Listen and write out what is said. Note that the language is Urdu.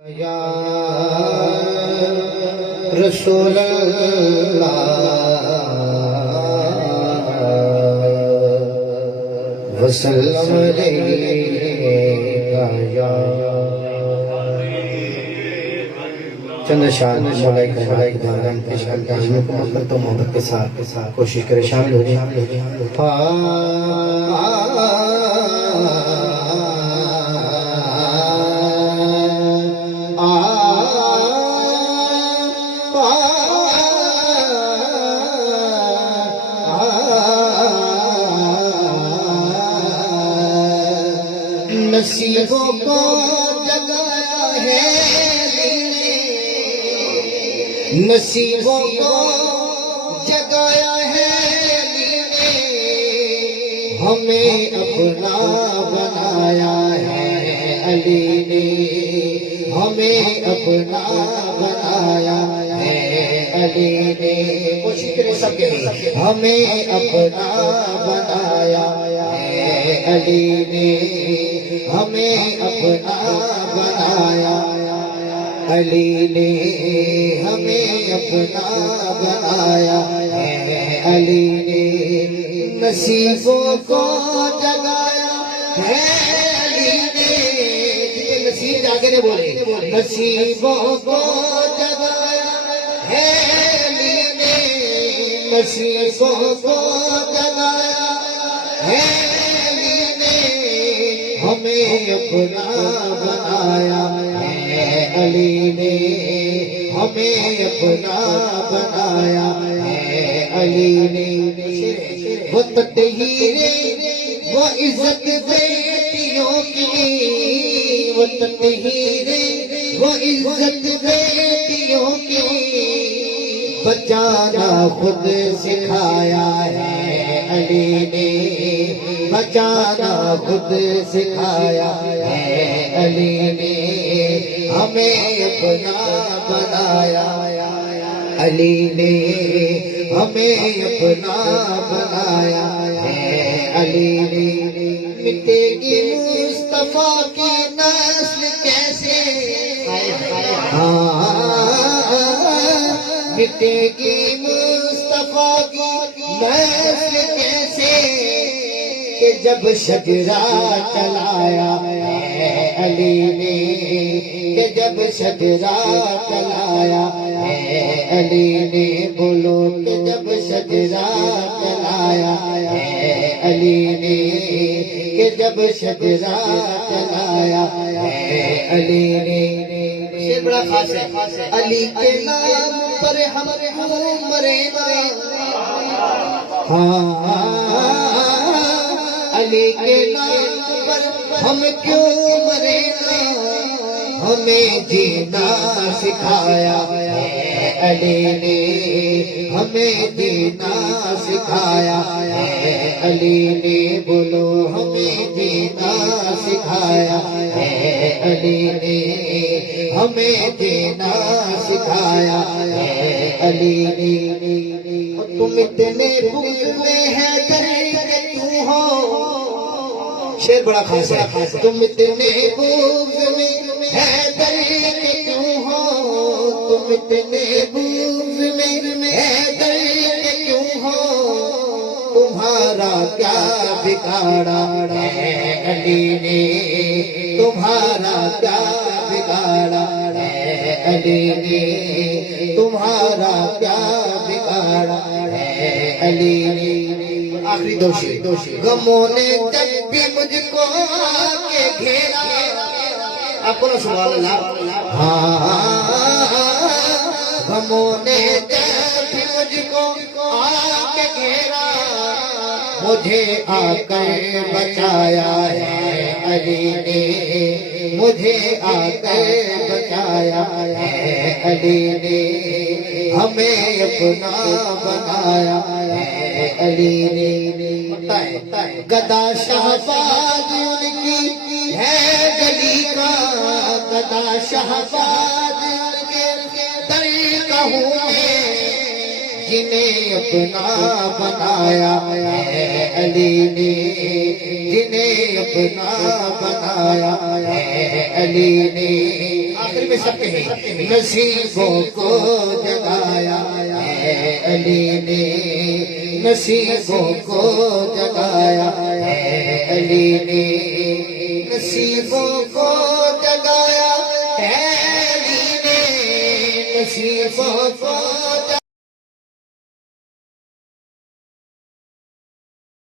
یا رسول اللہ وسلم علیہ یا چند اشعار مولا کریم داران پیش کرتے ہیں ہمیں کو محبت و محبت کے ساتھ کوشش کرے شامل ہو جائیں نصیبوں کو جگایا ہے نصیبوں کو جگایا ہے ہمیں اپنا بنایا ہے علی نے ہمیں اپنا بنایا ہے علی نے کوشش کریں سب کے لیے ہمیں اپنا بنایا ہے علی نے ہمیں اپنا بنایا علی نے ہمیں اپنا بنایا ہے علی نے نصیبوں کو جگایا ہے علی نے نصیب جاگے نے بولے نصیبوں کو جگایا ہے علی نے نصیبوں کو جگایا ہے ہمیں اپنا بنایا ہے علی نے ہمیں اپنا بنایا ہے علی نے وہ تطہیر وہ عزت بیٹیوں کی وہ تطہیر وہ عزت بیٹیوں کی بچانا خود سکھایا ہے علی نے بچانا خود سکھایا ہے علی نے ہمیں اپنا بنایا علی نے ہمیں اپنا بنایا ہے علی نے مٹے گی مصطفیٰ کی نسل کیسے مٹے گی مصطفیٰ کی نسل کیسے کہ جب شجرہ چلایا ہے علی نے کہ جب شجرہ چلایا ہے علی نے بولو کہ جب شجرہ چلایا ہے علی نے کہ جب شجرہ چلایا ہے علی نے یہ بڑا خاص ہے علی کے نام پر ہم مرے علی کے نام پر ہم کیوں مرے ہمیں جینا سکھایا ہے علی نے ہمیں جینا سکھایا ہے علی نے بولو ہمیں جینا سکھایا ہے علی نے ہمیں جینا سکھایا ہے علی نے تم اتنے بغض میں ہے شیر بڑا خاص ہے تم اتنے بغض میں حیدر کے کیوں ہو تم اتنے بغض میں حیدر کے کیوں ہو تمہارا کیا بگاڑا ہے علی نے تمہارا کیا بگاڑا ہے علی نے تمہارا کیا بگاڑا ہے علی نے آخری دوشی غموں نے جب بھی مجھ کو آکے گھیرا آپ کو نہ سبحان اللہ غموں نے جب بھی مجھ کو آکے گھیرا مجھے آ کر بچایا ہے علی نے مجھے آ کر بچایا ہے علی نے ہمیں اپنا بنایا ہے علی نے گدا شہباز ان کی ہے گلی کا گدا شہباز ان کے طریقہ ہوئے جنہیں اپنا بنایا ہے علی نے جنہیں اپنا بنایا ہے علی نے آخر میں سب کے ہیں نصیبوں کو جگایا ہے علی نے نصیبوں کو جگایا ہے علی نے نصیبوں کو جگایا ہے علی نے نصیبوں کو